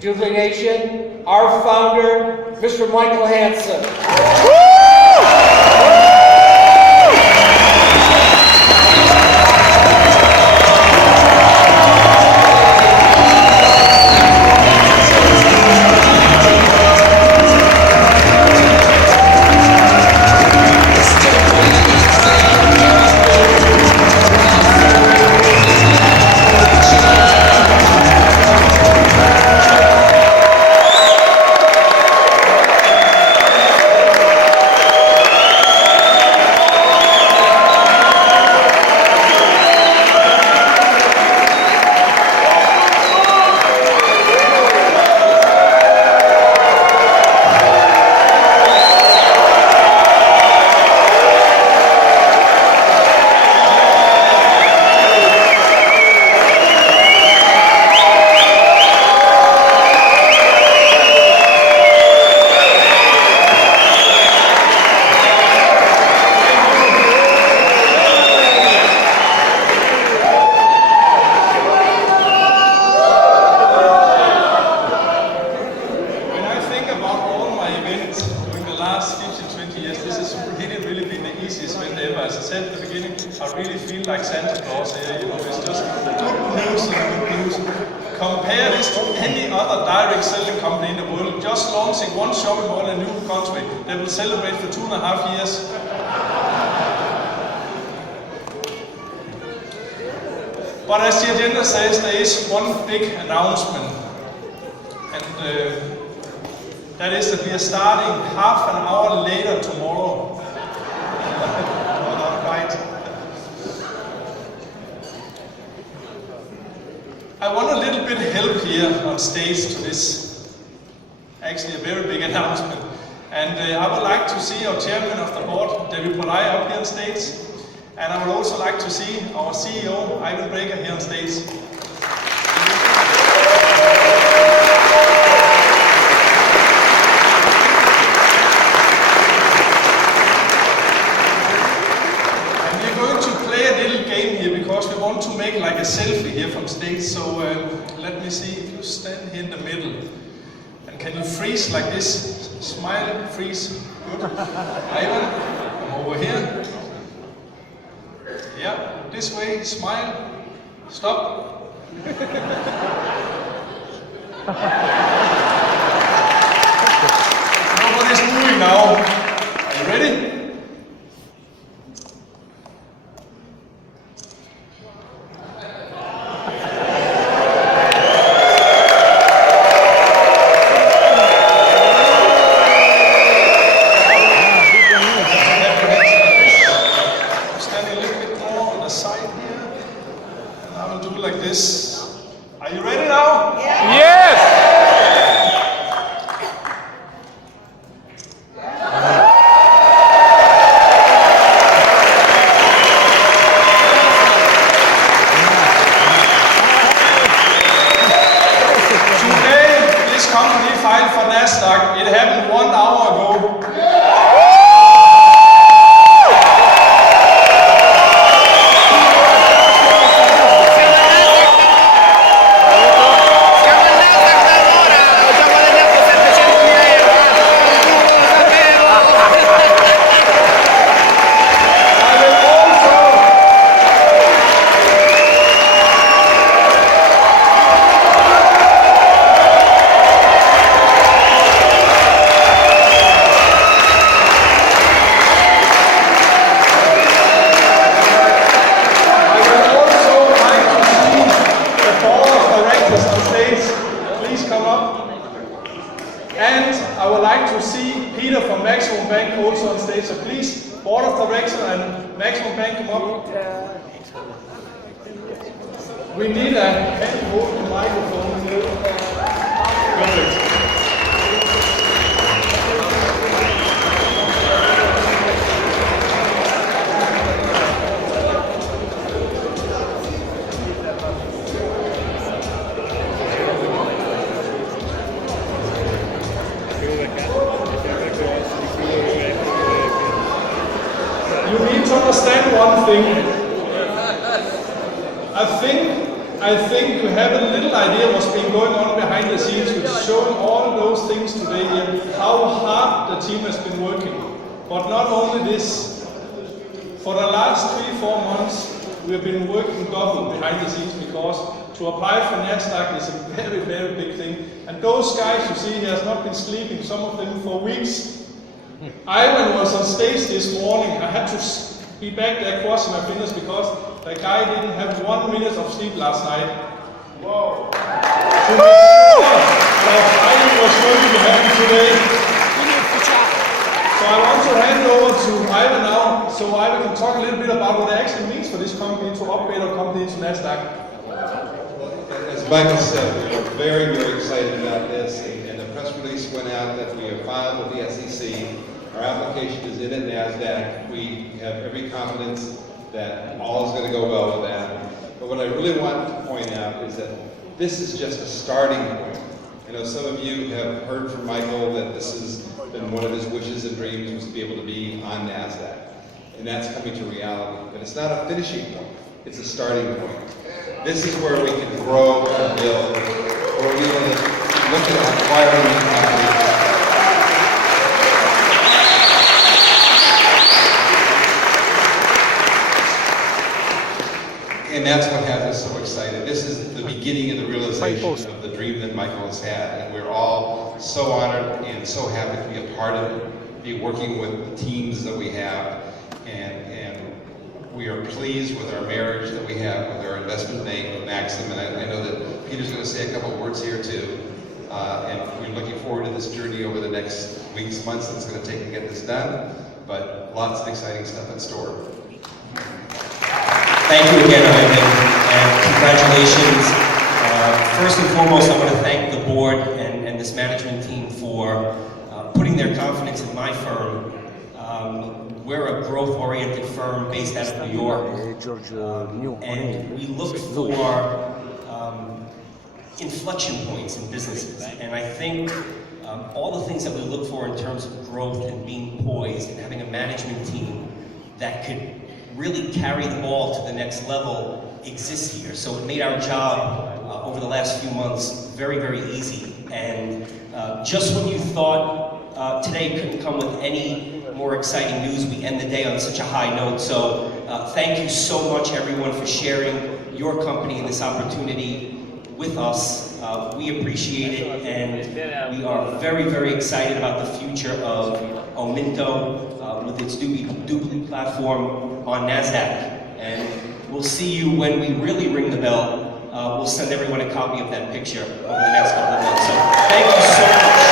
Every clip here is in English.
DubLi Nation, our founder, Mr. Michael Hansen. Compare this to any other direct selling company in the world, just launching one shopping mall in a new country. They will celebrate for 2.5 years. But as the agenda says, there is one big announcement. And that is that we are starting half an hour later tomorrow. Not quite. I want a little bit of help here on stage to this, actually a very big announcement. And I would like to see our chairman of the board, David Polai, up here on stage. And I would also like to see our CEO, Ivan Breaker, here on stage. And we're going to play a little game here because we want to make like a selfie here from stage. So let me see if you stand here in the middle. And can you freeze like this? Smile, freeze. Good. Ivan, come over here. Yeah, this way, smile, stop. Nobody's moving now. Are you ready? For Nasdaq. It happened 1 hour ago. Also on stage, so please, Board of Directors and Maximum Bank come up. We need a hand holding the microphone. Perfect. You need to understand one thing. I think I think you have a little idea what's been going on behind the scenes, which is showing all those things today here, how hard the team has been working. But not only this, for the last 3-4 months, we've been working double behind the scenes because to apply for Nasdaq is a very, very big thing. And those guys you see here has not been sleeping, some of them for weeks. Ivan was on stage this morning. I had to be back there crossing my fingers because the guy didn't have 1 minute of sleep last night. Whoa! To make sure that Ivan was going to be happy today. So I want to hand over to Ivan now, so Ivan can talk a little bit about what it actually means for this company to upgrade our company to Nasdaq. As Michael said, we are very, very excited about this, and the press release went out that we have filed with the SEC. Our application is in at Nasdaq. We have every confidence that all is going to go well with that. But what I really want to point out is that this is just a starting point. I know some of you have heard from Michael that this has been one of his wishes and dreams was to be able to be on Nasdaq. And that's coming to reality. But it's not a finishing point, it's a starting point. This is where we can grow and build, where we can look at acquiring new companies. And that's what has us so excited. This is the beginning of the realization of the dream that Michael has had. And we're all so honored and so happy to be a part of it, be working with the teams that we have. And we are pleased with our marriage that we have with our investment bank, Maxim. And I know that Peter's going to say a couple of words here too. And we're looking forward to this journey over the next weeks, months that it's going to take to get this done. But lots of exciting stuff in store. Thank you again, Ivan, and congratulations. First and foremost, I want to thank the board and this management team for putting their confidence in my firm. We're a growth-oriented firm based out of New York, and we look for inflection points in businesses. And I think all the things that we look for in terms of growth and being poised and having a management team that could really carry the ball to the next level exists here. So it made our job over the last few months very, very easy. And just when you thought today couldn't come with any more exciting news, we end the day on such a high note. So thank you so much, everyone, for sharing your company and this opportunity with us. We appreciate it, and we are very, very excited about the future of Ominto with its DubLi platform on Nasdaq. And we'll see you when we really ring the bell. We'll send everyone a copy of that picture over the next couple of months. So thank you so much.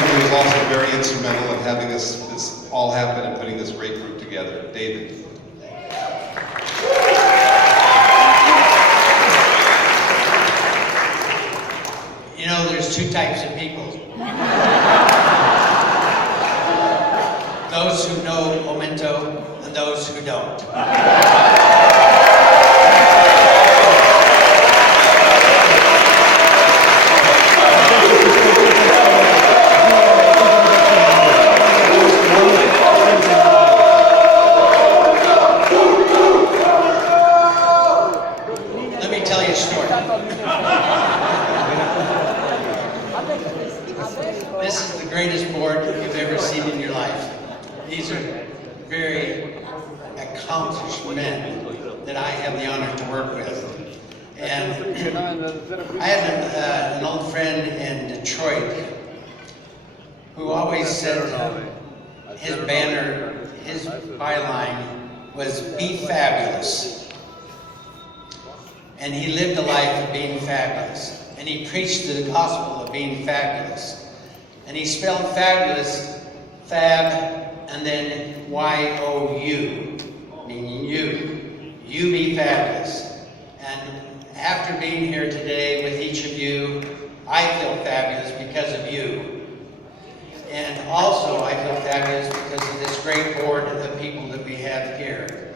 Who was also very instrumental in having this all happen and putting this great group together, David. You know, there's two types of people. Those who know Ominto and those who don't. This is the greatest board you've ever seen in your life. These are very accomplished men that I have the honor to work with. And I had an old friend in Detroit who always said his banner, his byline was "Be Fabulous." And he lived a life of being fabulous. And he preached the gospel of being fabulous. And he spelled fabulous, fab, and then Y-O-U, meaning you. You be fabulous. And after being here today with each of you, I feel fabulous because of you. And also I feel fabulous because of this great board of people that we have here.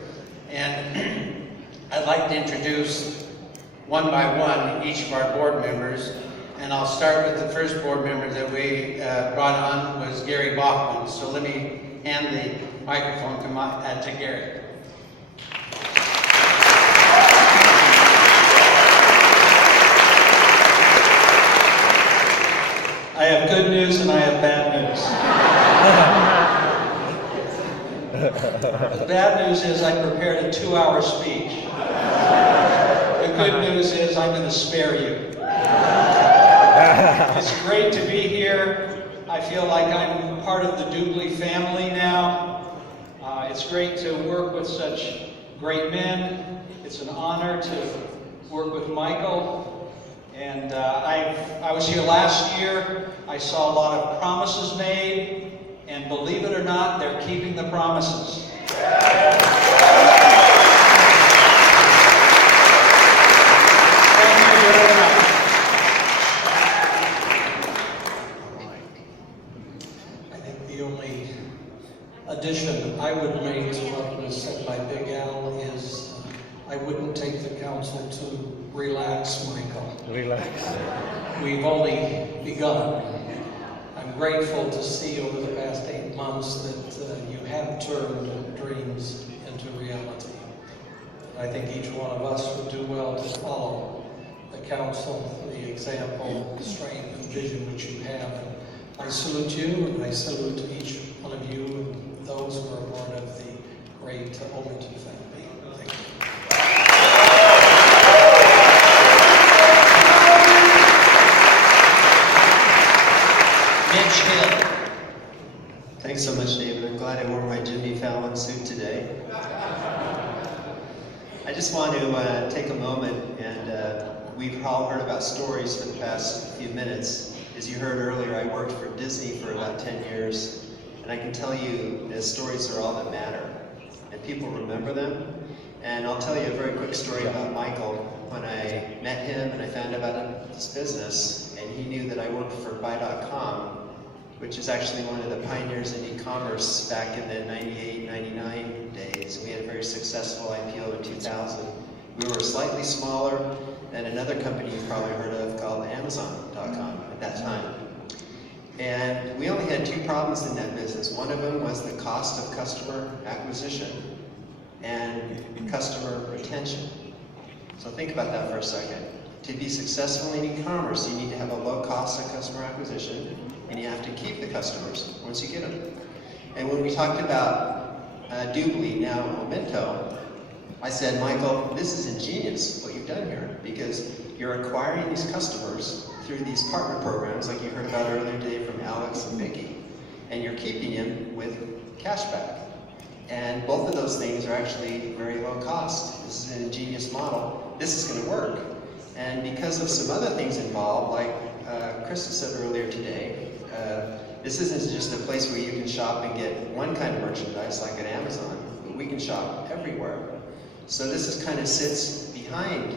And I'd like to introduce one by one each of our board members. And I'll start with the first board member that we brought on was Gary Bachman. So let me hand the microphone to Gary. I have good news and I have bad news. The bad news is I prepared a 2-hour speech. The good news is I'm going to spare you. It's great to be here. I feel like I'm part of the DubLi family now. It's great to work with such great men. It's an honor to work with Michael. And I was here last year. I saw a lot of promises made, and believe it or not, they're keeping the promises. Thank you very much. I think the only addition I would make to what was said by Big Al is I wouldn't take the council to relax, Michael. Relax. We've only begun. I'm grateful to see over the past 8 months that you have turned dreams into reality. I think each one of us would do well to follow the council, the example, the strength and vision which you have. And I salute you, and I salute each one of you and those who are part of the great Ominto family. Thank you. Thanks so much, David. I'm glad I wore my Jimmy Fallon suit today. I just want to take a moment, and we've all heard about stories for the past few minutes. As you heard earlier, I worked for Disney for about 10 years, and I can tell you that stories are all that matter, and people remember them. And I'll tell you a very quick story about Michael. When I met him and I found out about this business, and he knew that I worked for Buy.com, which is actually one of the pioneers in e-commerce back in the 98, 99 days. We had a very successful IPO in 2000. We were slightly smaller than another company you've probably heard of called Amazon.com at that time. And we only had 2 problems in that business. One of them was the cost of customer acquisition and customer retention. So think about that for a second. To be successful in e-commerce, you need to have a low cost of customer acquisition, and you have to keep the customers once you get them. And when we talked about DubLi, now Ominto, I said, Michael, this is ingenious what you've done here, because you're acquiring these customers through these partner programs like you heard about earlier today from Alex and Vicky, and you're keeping them with cashback. And both of those things are actually very low cost. This is an ingenious model. This is going to work. And because of some other things involved, like Krista said earlier today, this isn't just a place where you can shop and get one kind of merchandise like at Amazon, but we can shop everywhere. So this is kind of sits behind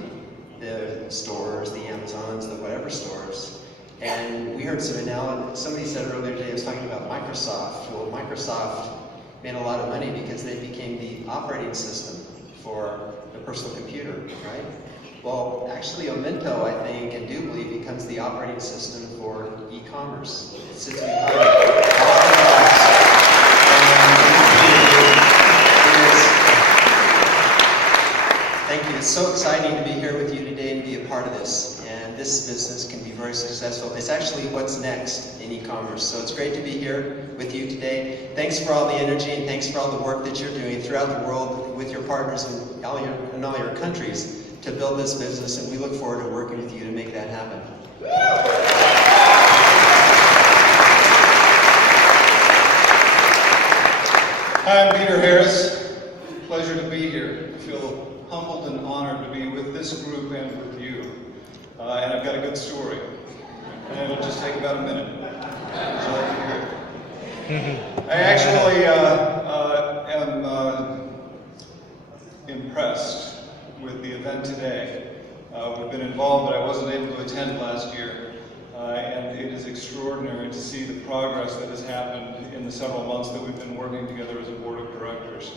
the stores, the Amazons, the whatever stores. And we heard some analogy, somebody said earlier today, I was talking about Microsoft. Well, Microsoft made a lot of money because they became the operating system for the personal computer, right? Well, actually, Ominto, I think, and DubLi becomes the operating system for e-commerce. It sits behind Thank you. It's so exciting to be here with you today and be a part of this. And this business can be very successful. It's actually what's next in e-commerce. So it's great to be here with you today. Thanks for all the energy and thanks for all the work that you're doing throughout the world with your partners in all your countries to build this business, and we look forward to working with you to make that happen. Hi, I'm Peter Harris. Pleasure to be here. I feel humbled and honored to be with this group and with you. And I've got a good story. And it'll just take about a minute. Would you like to hear it? I actually am impressed with the event today. We've been involved, but I wasn't able to attend last year. And it is extraordinary to see the progress that has happened in the several months that we've been working together as a board of directors.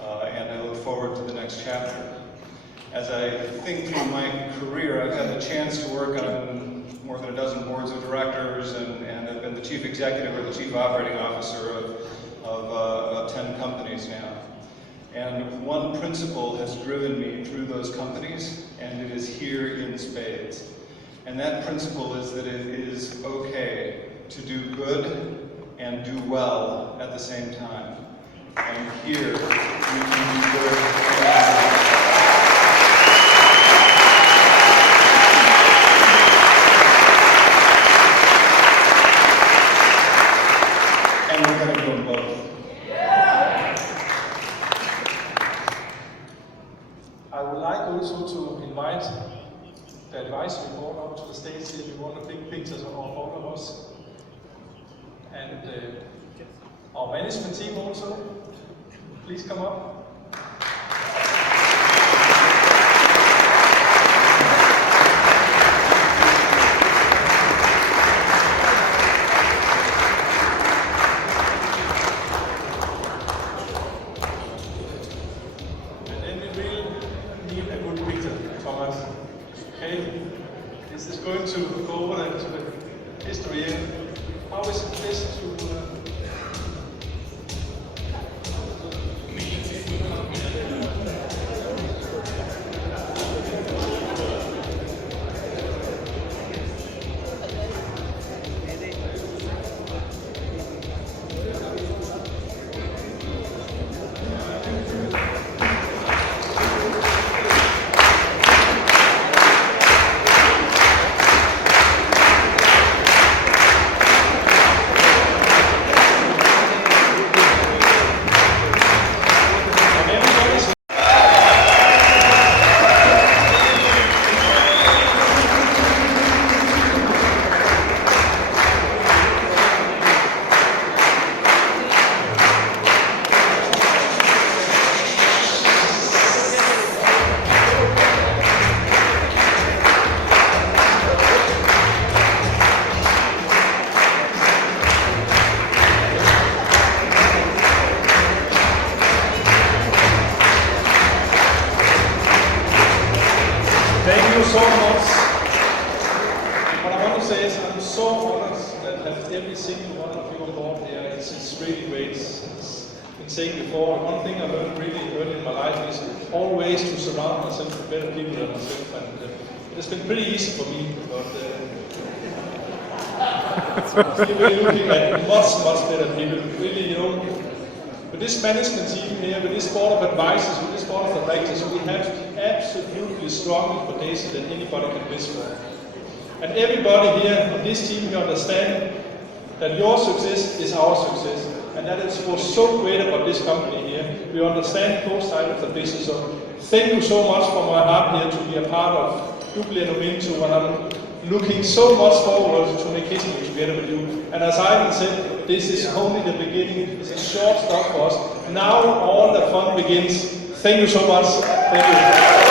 And I look forward to the next chapter. As I think through my career, I've had the chance to work on more than a dozen boards of directors and have been the chief executive or the chief operating officer of about 10 companies now. And one principle has driven me through those companies, and it is here in spades. And that principle is that it is okay to do good and do well at the same time. And here, we can do good and we're going to do them both. I would like also to invite the advisory board up to the stage here. We want to take pictures of all of us. And our management team also. Please come up. And then we will need a good picture, Thomas. Okay? This is going to go over to the history here. How is it best to Thank you so much. What I want to say is I'm so honored that have every single one of you on board here. It's really great. It's been saying before, one thing I learned really early in my life is always to surround myself with better people than myself. And it's been pretty easy for me, but I'm really looking at much better people. Really, you know, with this management team here, with this board of advisors, with this board of directors, we have absolutely strong reputation that anybody can wish for. And everybody here on this team here understand that your success is our success. And that is what's so great about this company here. We understand both sides of the business. So thank you so much from my heart here to be a part of DubLi and Ominto, and I'm looking so much forward to make history together with you. And as Ivan said, this is only the beginning. It's a short stop for us. Now all the fun begins. Thank you so much. Thank you.